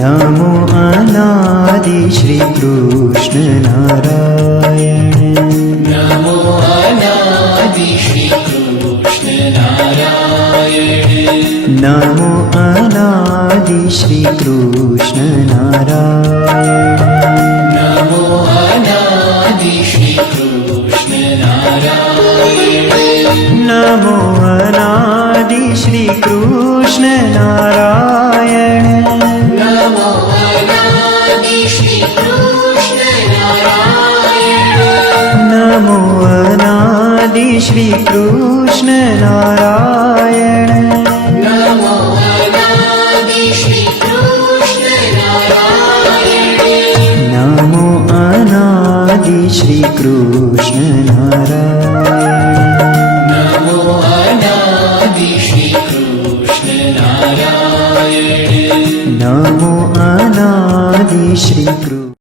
नमो अनादि श्री कृष्ण नारायण। नमो अनादि श्री कृष्ण नारायण। नमो अनादि श्री कृष्ण नारायण। नमो अनादि श्री कृष्ण नारायण। नमो अनादि श्री कृष्ण नारायण। नमो अनादि श्री कृष्ण नारायण। नमो अनादि श्री कृष्ण नारायण। नमो अनादि श्री कृष्ण नारायण। नमो अनादि श्री कृष्ण नारायण। नमो अनादि श्री कृष्ण नारायण। नमो अनादि श्री कृष्ण